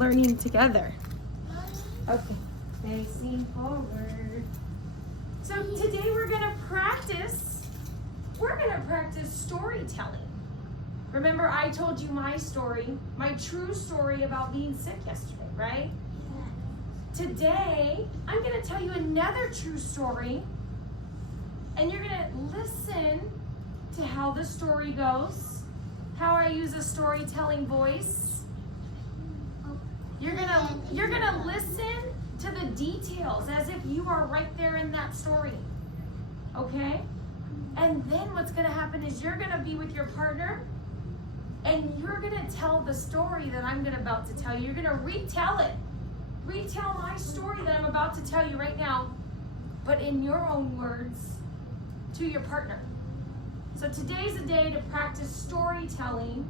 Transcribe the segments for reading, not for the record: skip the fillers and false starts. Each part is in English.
learning together. Okay, facing forward. So today we're gonna practice storytelling. Remember I told you my story, my true story about being sick yesterday, right? Today, I'm gonna tell you another true story, and you're gonna listen to how the story goes, how I use a storytelling voice. You're gonna listen to the details as if you are right there in that story, okay? And then what's gonna happen is you're gonna be with your partner, and you're gonna tell the story that I'm about to tell you. You're gonna retell it. Retell my story that I'm about to tell you right now, but in your own words to your partner. So today's the day to practice storytelling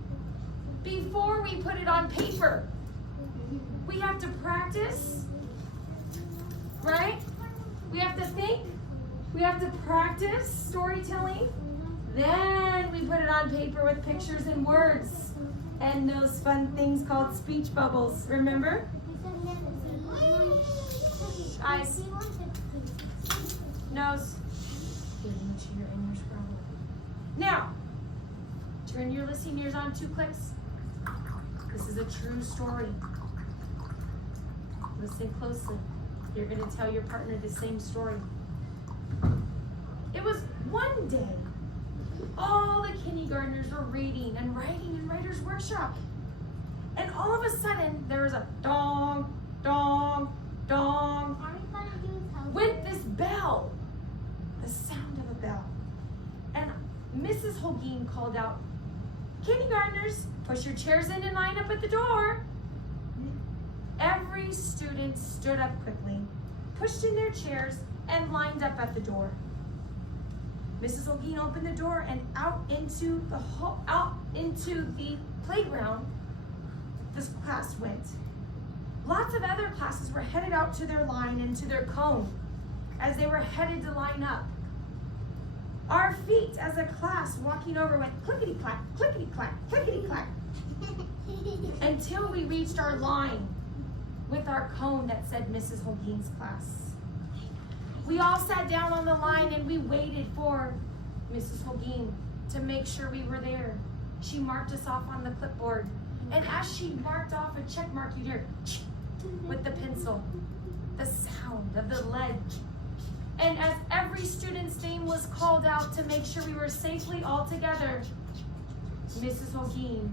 before we put it on paper. We have to practice, right? We have to think. We have to practice storytelling. Then we put it on paper with pictures and words and those fun things called speech bubbles. Remember? Eyes. Nose. Now, turn your listening ears on 2 clicks. This is a true story. Listen closely. You're going to tell your partner the same story. It was one day. All the kindergartners were reading and writing in Writer's Workshop. And all of a sudden, there was a dong, dong, dong. With this bell, the sound of a bell. And Mrs. Holguin called out, "Kindergartners, push your chairs in and line up at the door." Every student stood up quickly, pushed in their chairs, and lined up at the door. Mrs. Holguin opened the door, and out into the playground, this class went. Lots of other classes were headed out to their line and to their cone as they were headed to line up. Our feet as a class walking over went clickety-clack, clickety-clack, clickety-clack, until we reached our line with our cone that said Mrs. Holguin's class. We all sat down on the line and we waited for Mrs. Holguin to make sure we were there. She marked us off on the clipboard. And as she marked off a check mark, you'd hear with the pencil, the sound of the lead. And as every student's name was called out to make sure we were safely all together, Mrs. Holguin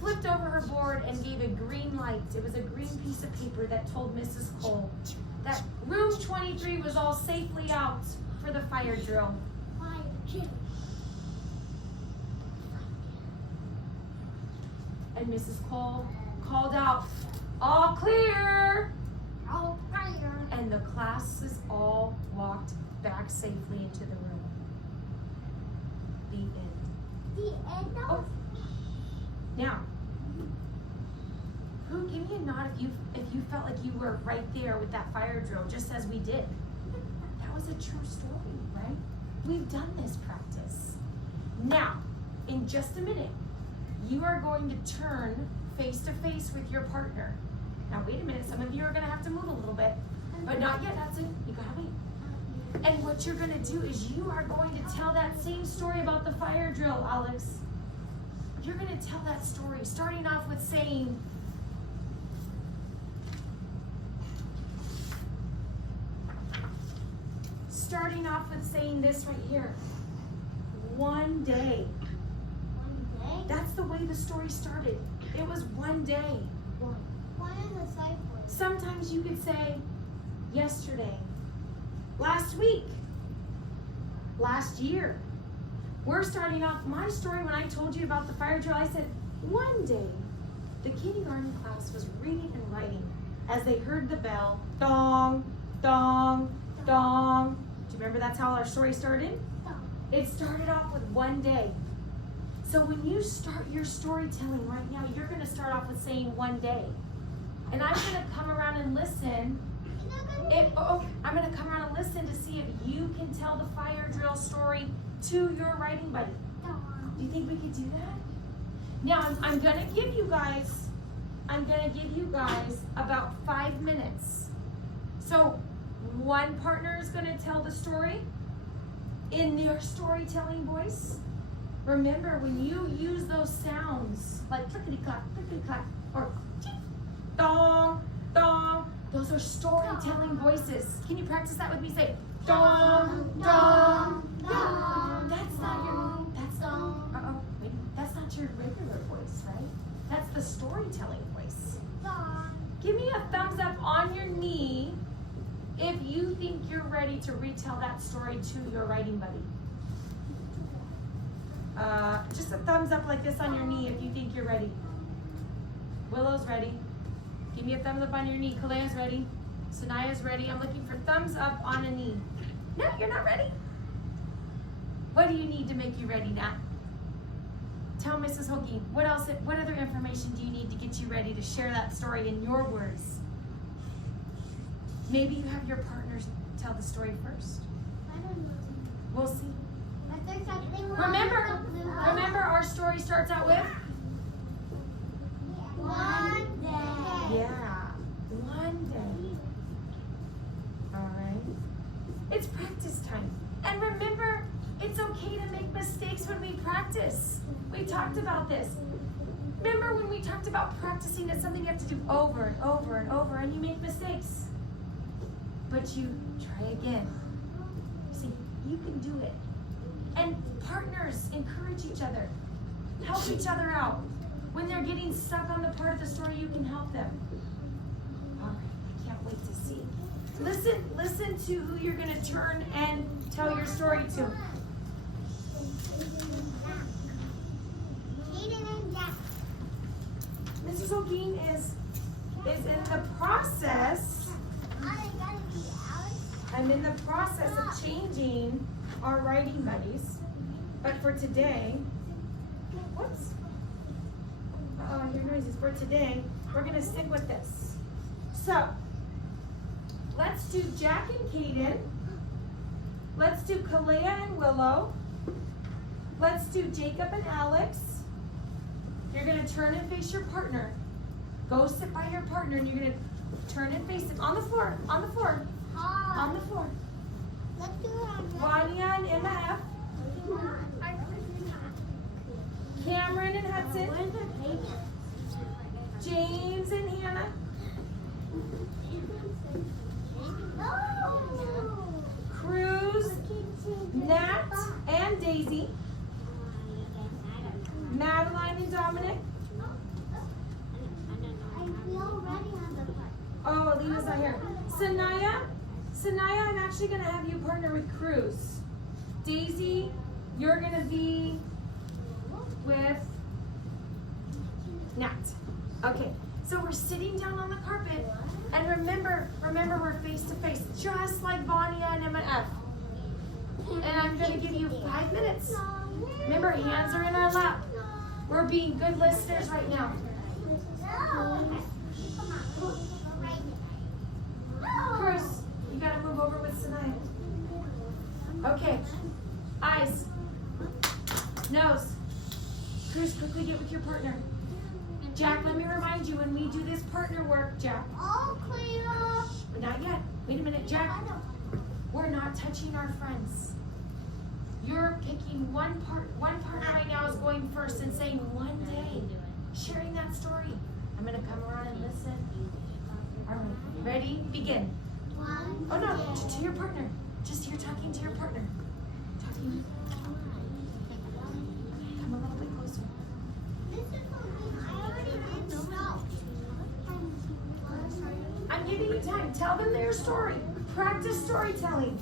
flipped over her board and gave a green light. It was a green piece of paper that told Mrs. Cole that room 23 was all safely out for the fire drill. And Mrs. Cole called out, "All clear!" All clear. And the classes all walked back safely into the room. The end. The end of. Oh. Now, who give me a nod if you felt like you were right there with that fire drill, just as we did. That was a true story, right? We've done this practice. Now, in just a minute, you are going to turn face to face with your partner. Now, wait a minute. Some of you are going to have to move a little bit, but not yet. That's it. You got to wait. And what you're going to do is you are going to tell that same story about the fire drill, Alex. You're going to tell that story, starting off with saying, this right here. One day. One day? That's the way the story started. It was one day. Why in the cycle? Sometimes you could say, yesterday, last week, last year. We're starting off my story when I told you about the fire drill. I said, one day, the kindergarten class was reading and writing as they heard the bell, dong, dong, dong. Do you remember that's how our story started? It started off with one day. So when you start your storytelling right now, you're going to start off with saying one day. And I'm going to come around and listen. I'm going to come around and listen to see if you can tell the fire drill story to your writing buddy. Do you think we could do that? Now, I'm going to give you guys about 5 minutes. So one partner is going to tell the story in their storytelling voice. Remember, when you use those sounds like clickety-clack, or ching, dong, dong, those are storytelling voices. Can you practice that with me? Say, dong, dong, dong. That's not your regular voice, right? That's the storytelling voice. Give me a thumbs up on your knee if you think you're ready to retell that story to your writing buddy. Just a thumbs up like this on your knee if you think you're ready. Willow's ready. Give me a thumbs up on your knee. Kalea's ready. Sanaya's ready. I'm looking for thumbs up on a knee. No, you're not ready? What do you need to make you ready now? Tell Mrs. Holguin, what other information do you need to get you ready to share that story in your words? Maybe you have your partners tell the story first. I don't know. We'll see. Is there something wrong Remember, with the blue house? remember our story starts out with? One day. Yeah, one day. All right. It's practice time. And remember, it's okay to make mistakes when we practice. We talked about this. Remember when we talked about practicing, it's something you have to do over and over and over, and you make mistakes. But you try again. See, you can do it. And partners encourage each other. Help each other out. When they're getting stuck on the part of the story, you can help them. All right, I can't wait to see. Listen to who you're going to turn and tell your story to. Mrs. Holguin is in the process. I'm in the process of changing our writing buddies. But for today, whoops. I hear noises. For today, we're going to stick with this. So, let's do Jack and Kaden. Let's do Kalea and Willow. Let's do Jacob and Alex. You're going to turn and face your partner. Go sit by your partner and you're going to turn and face him on the floor, on the floor, on the floor. Let's do it on Vanya and Emma F. Cameron and Hudson. James and Hannah. Cruz, Nat, and Daisy. Madeline and Dominic. We already have the part. Oh, Alina's not here. Sanaya, I'm actually going to have you partner with Cruz. Daisy, you're going to be with Nat. Okay, so we're sitting down on the carpet. And remember we're face to face, just like Vanya and Emma F. And I'm going to give you 5 minutes. Remember, hands are in our lap. We're being good listeners right now. Cruz, you got to move over with Sanaya. Okay, eyes, nose. Cruz, quickly get with your partner. Jack, let me remind you, when we do this partner work, Jack. All clear. Not yet. Wait a minute, Jack. We're not touching our friends. You're picking one partner right now is going first and saying one day, sharing that story. I'm going to come around and listen. All right, ready? Begin. Oh no, to your partner. Just you're talking to your partner. Talking. Come a little bit closer. I'm giving you time. Tell them their story. Practice storytelling.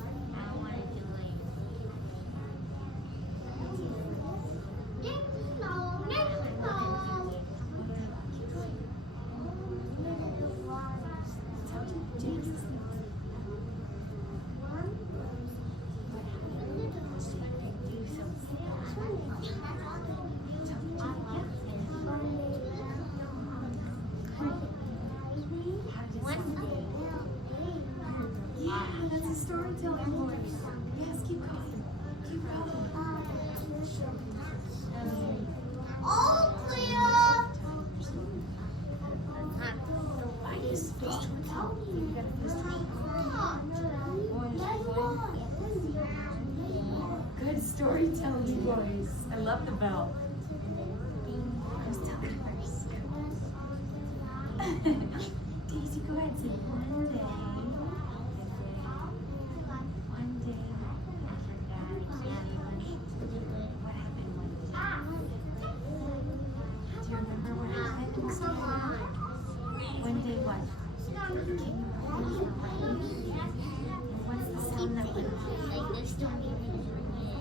That's a storytelling voice. Yes, keep going. Keep going. All clear. Eyes. face towards him. You gotta face towards him. Good storytelling, boys. I love the bell. Who's telling first? Daisy, go ahead and say one day. One day. What happened one day? Do you remember what happened? One day what? What's the sound that went off?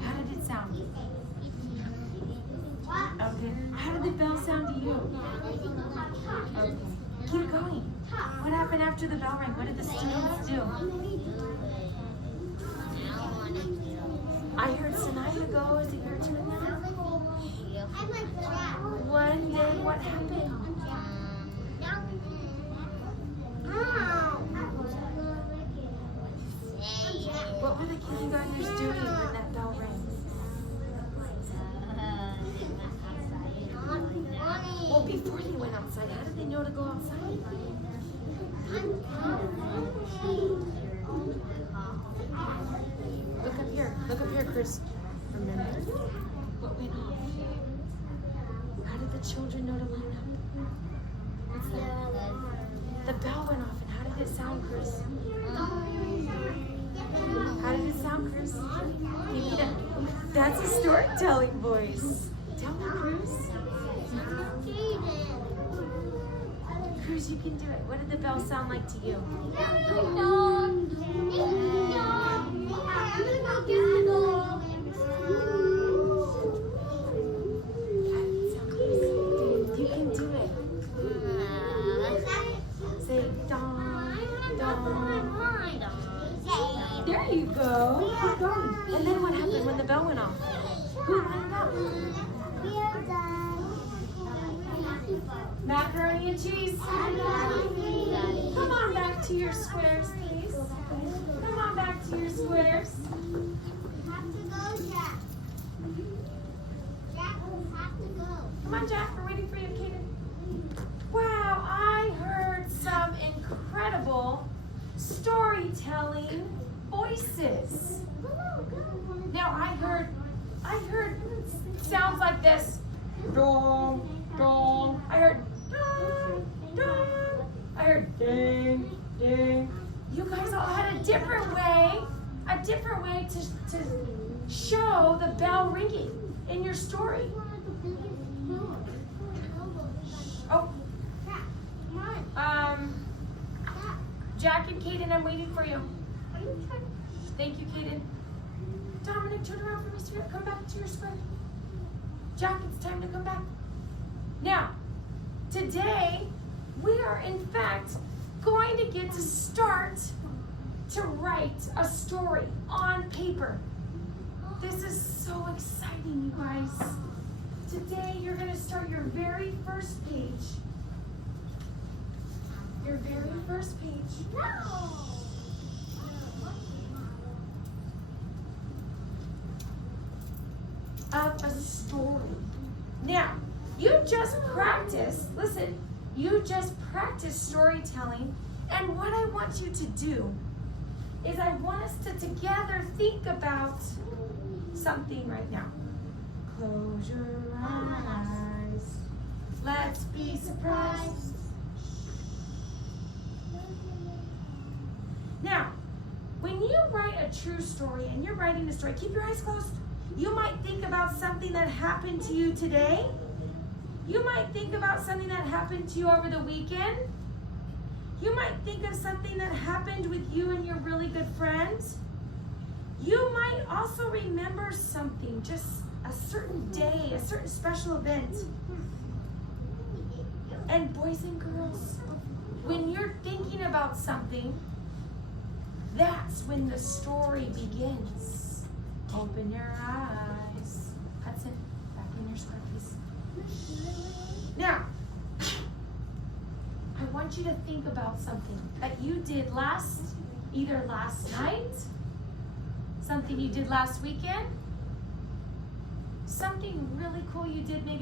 How did it sound? Okay. How did the bell sound to you? Okay. Keep going. What happened after the bell rang? What did the students do? I heard Sanaya go. Is it your turn now? One day, what happened? What were the kindergartners doing when that bell rang? Well, before they went outside, how did they know to go outside? Look up here. Look up here, Chris. Remember what went off? How did the children know to line up? What's that? The bell went off, and how did it sound, Chris? How did it sound, Chris? That's a storytelling voice. Tell me, Cruz. Cruz, you can do it. What did the bell sound like to you? You can do it. Say dong, dong. There you go. Keep going. And then what happened when the bell went off? Who lined up? Macaroni and cheese. Come on back to your squares, please. Come on back to your squares. Come on, Jack. We're waiting for you, Kaden. Wow, I heard some incredible storytelling voices. Now I heard sounds like this. Dong, dong. I heard dong, dong. I heard ding, ding. You guys all had a different way to show the bell ringing in your story. Oh. Jack and Kaden, I'm waiting for you. Thank you, Kaden. Dominic, turn around for me, sweetheart. Come back to your square. Jack, it's time to come back. Now, today, we are in fact going to get to start to write a story on paper. This is so exciting, you guys. Today, you're going to start your very first page. Your very first page. Of a story. Now, you just practiced, listen, you just practiced storytelling, and what I want you to do is I want us to together think about something right now. Close your eyes. Let's be surprised. Now, when you write a true story and you're writing a story, keep your eyes closed. You might think about something that happened to you today. You might think about something that happened to you over the weekend. You might think of something that happened with you and your really good friends. You might also remember something, just a certain day, a certain special event. And boys and girls, when you're thinking about something, that's when the story begins. Open your eyes. Hudson, back in your square, please. Now, I want you to think about something that you did either last night, something you did last weekend, something really cool you did maybe